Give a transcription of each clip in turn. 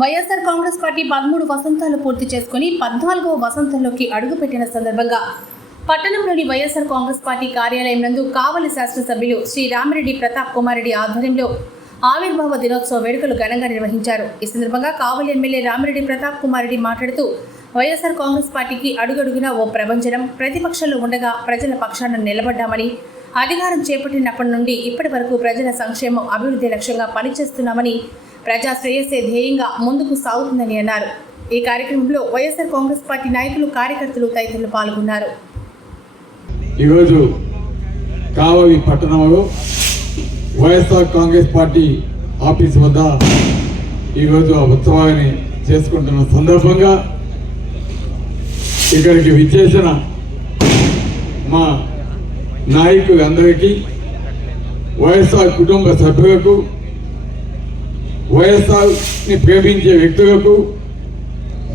YSR Congress party పదమూడు వసంతాలు పూర్తి చేసుకుని పద్నాలుగవ వసంతంలోకి అడుగుపెట్టిన సందర్భంగా పట్టణంలోని వైఎస్ఆర్ కాంగ్రెస్ పార్టీ కార్యాలయం నందు కావలి శాసనసభ్యులు శ్రీ రామిరెడ్డి ప్రతాప్ కుమార్ రెడ్డి ఆధ్వర్యంలో ఆవిర్భావ దినోత్సవ వేడుకలు ఘనంగా నిర్వహించారు. ఈ సందర్భంగా కావలి ఎమ్మెల్యే రామిరెడ్డి ప్రతాప్ కుమార్ రెడ్డి మాట్లాడుతూ వైఎస్ఆర్ కాంగ్రెస్ పార్టీకి అడుగడుగున ఓ ప్రపంచనం ప్రతిపక్షంలో ఉండగా ప్రజల పక్షాన నిలబడ్డామని అధికారం చేపట్టినప్పటి నుండి ఇప్పటి వరకు ప్రజల సంక్షేమం అభివృద్ధి లక్ష్యంగా పనిచేస్తున్నామని ప్రజా శ్రేయస్సే ధ్యేయంగా ముందుకు సాగుతుందని అన్నారు. ఈ కార్యక్రమంలో వైఎస్ఆర్ కాంగ్రెస్ పార్టీ నాయకులు కార్యకర్తలు తదితరులు పాల్గొన్నారు. ఈరోజు కావవి పట్టణంలో వైఎస్ఆర్ కాంగ్రెస్ పార్టీ ఆఫీస్ వద్ద ఈరోజు ఆ ఉత్సవాన్ని చేసుకుంటున్న సందర్భంగా ఇక్కడికి విచ్చేసిన మా నాయకులందరికీ వైఎస్ఆర్ కుటుంబ సభ్యులకు వైఎస్ఆర్ని ప్రేమించే వ్యక్తులకు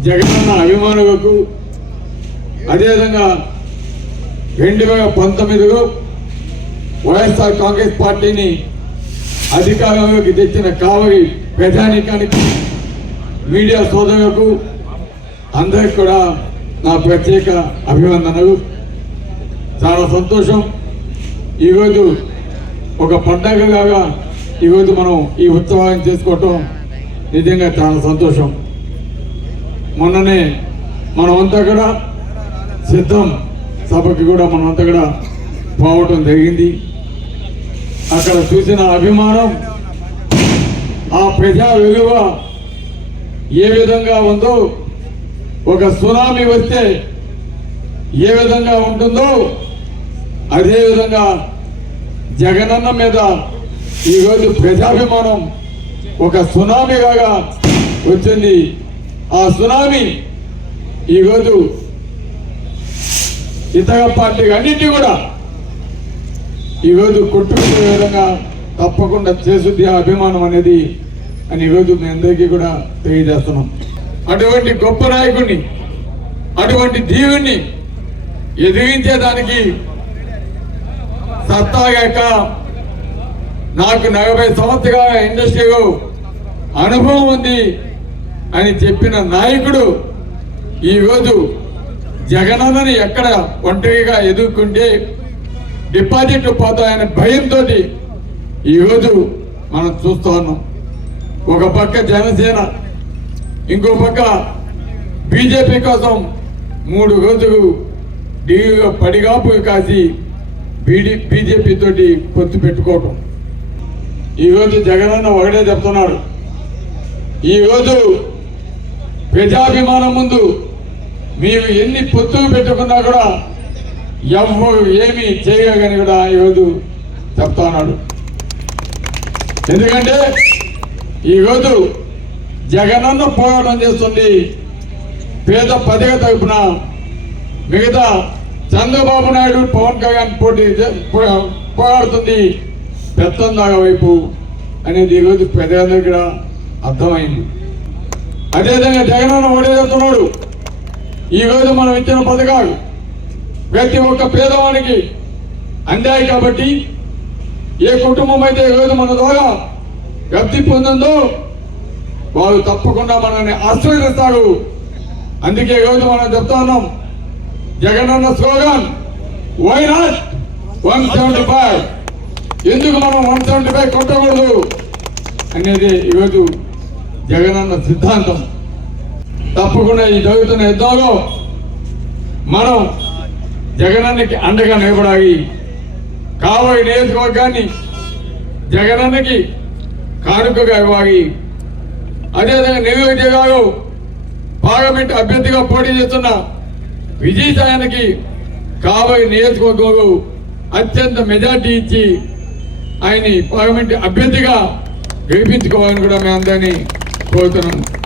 జగనన్న అభిమానులకు అదేవిధంగా రెండు వేల పంతొమ్మిదిలో వైఎస్ఆర్ కాంగ్రెస్ పార్టీని అధికారంలోకి తెచ్చిన కావలి ప్రధానికానికి మీడియా సోదరులకు అందరికి కూడా నా ప్రత్యేక అభివందనలు చాలా సంతోషం. ఈరోజు ఒక పండగగా ఈరోజు మనం ఈ ఉత్సవాన్ని చేసుకోవటం నిజంగా చాలా సంతోషం. మొన్ననే మనమంతా కూడా సిద్ధం సభకి కూడా మనమంతా కూడా పోవటం జరిగింది. అక్కడ చూసిన అభిమానం ఆ ప్రజా విలువ ఏ విధంగా ఉందో ఒక సునామీ వస్తే ఏ విధంగా ఉంటుందో అదే విధంగా జగనన్న మీద ఈరోజు ప్రజాభిమానం ఒక సునామీగా వచ్చింది. ఆ సునామీ ఈరోజు ఇతర పార్టీ అన్నింటి కూడా ఈరోజు కొట్టుకునే విధంగా తప్పకుండా చేసుద్ది ఆ అభిమానం అనేది అని ఈరోజు మీ అందరికీ కూడా తెలియజేస్తున్నాం. అటువంటి గొప్ప నాయకుడిని అటువంటి దీవుణ్ణి ఎదిరించేదానికి సత్తాగాక నాకు నలభై సంవత్సరాల ఇండస్ట్రీలో అనుభవం ఉంది అని చెప్పిన నాయకుడు ఈరోజు జగనన్నని ఎక్కడ ఒంటరిగా ఎదుర్కొంటే డిపాజిట్ పోతాయనే భయంతో ఈరోజు మనం చూస్తా ఉన్నాం. ఒక పక్క జనసేన ఇంకో పక్క బీజేపీ కోసం మూడు రోజులు ఢిల్లీలో పడిగాపు కాసి బీడీ బీజేపీ తోటి పొత్తు పెట్టుకోవటం. ఈరోజు జగనన్న ఒకటే చెప్తున్నాడు. ఈరోజు ప్రజాభిమానం ముందు మీరు ఎన్ని పొత్తులు పెట్టుకున్నా కూడా ఎవరు ఏమి చేయగని కూడా ఈరోజు చెప్తా ఉన్నాడు. ఎందుకంటే ఈరోజు జగనన్న పోరాటం చేస్తుంది. పేద పదిక తరపున మిగతా చంద్రబాబు నాయుడు పవన్ కళ్యాణ్ పోటీ పో- పోరాడుతుంది. పెత్తందాగ వైపు అనేది ఈరోజు ప్రజలందరికీ కూడా అర్థమైంది. అదేవిధంగా జగనన్న ఓడే చెప్తున్నాడు ఈరోజు మనం ఇచ్చిన పథకాలు ప్రతి ఒక్క పేదవానికి అందాయి కాబట్టి ఏ కుటుంబం అయితే ఈరోజు మన ద్వారా లబ్ధి పొందిందో వారు తప్పకుండా మనల్ని ఆశ్రయిస్తారు అందుకే ఈరోజు మనం చెప్తా ఉన్నాం Jagananna slogan why not one seventy five ఎందుకు మనం వన్ సెవెంటీ ఫైవ్ కొట్టకూడదు? అనేది ఈరోజు జగనన్న సిద్ధాంతం. తప్పకుండా ఈ జరుగుతున్న యుద్ధంలో మనం జగనన్నకి అండగా నిలబడాలి. కావలి నియోజకవర్గాన్ని జగనన్నకి కానుకగా ఇవ్వాలి. అదేవిధంగా నియోజకవర్గాలు పార్లమెంట్ అభ్యర్థిగా పోటీ చేస్తున్న విజయసాయానికి కావలి నియోజకవర్గంలో అత్యంత మెజార్టీ ఇచ్చి ఆయన పార్లమెంట్ అభ్యర్థిగా గెలిపించుకోవాలని కూడా మేము అందరినీ కోరుతున్నాం